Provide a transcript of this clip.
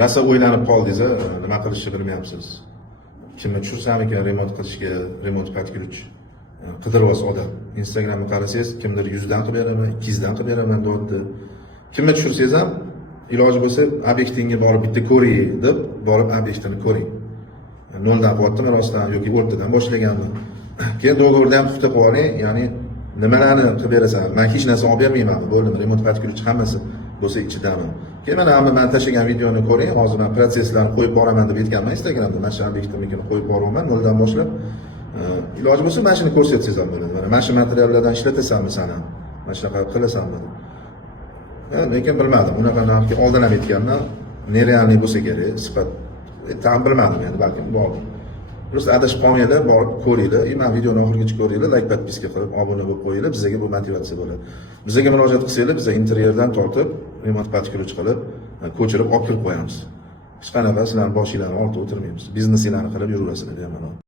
rosa o'ylanib qoldingiz, nima qilishni bilmayapsiz. Kimni tushirsam ekan remont qilishga, remont patkiluvchi qidiryapsiz odam. Instagramga qarasangiz, kimdir 100 dan qilib beraman, 200 dan qilib beraman deyapti. Kimni tushirsangiz ham iloji bo'lsa obyektingga borib bitta ko'ring deb borib obyektini ko'ring. 0 dan qilyaptimi rostdan yoki o'rtadan boshlaganmi? Keyin do'g'rida ham puxta qilib oling, ya'ni nimalarni qilib berasan? Men hech narsa olib bermayman, bo'ldimi? Remont patkiluvchi hammasi bo'lsa ichidaman. Keyin mana men tashlagan videoni ko'ring, hozir men protsesslarni qo'yib boraman deb aytganman Instagramda. Mana shu obyektimnikini qo'yib boryapman 0 dan boshlab. Iloji bo'lsa mana shuni ko'rsatsangiz ham bo'ladi. Mana shu materiallardan ishlatasanmi san ham? Mana shunaqa qilasanmi? Lekin bilmadim. Unaqa narxga oldin ham aytganman. Nerealniy bo'lsa kerak, sifat. Tam bilmadim endi, balkim bor. Просто adashib qolmanglar, borib ko'ringlar. Men videoni oxirigacha ko'ringlar, like, podpiska qilib, obuna bo'lib qo'yinglar. Bizga bu motivatsiya bo'ladi. Bizga murojaat qilsanglar, biz interyerdan tortib, remont patkiluvchi qilib, ko'chirib olib kirib qo'yamiz. Hech qanaqa sizlarning boshinglarni ortib o'tirmaymiz. Biznesinglarni qilib yuraverasizlar deyman.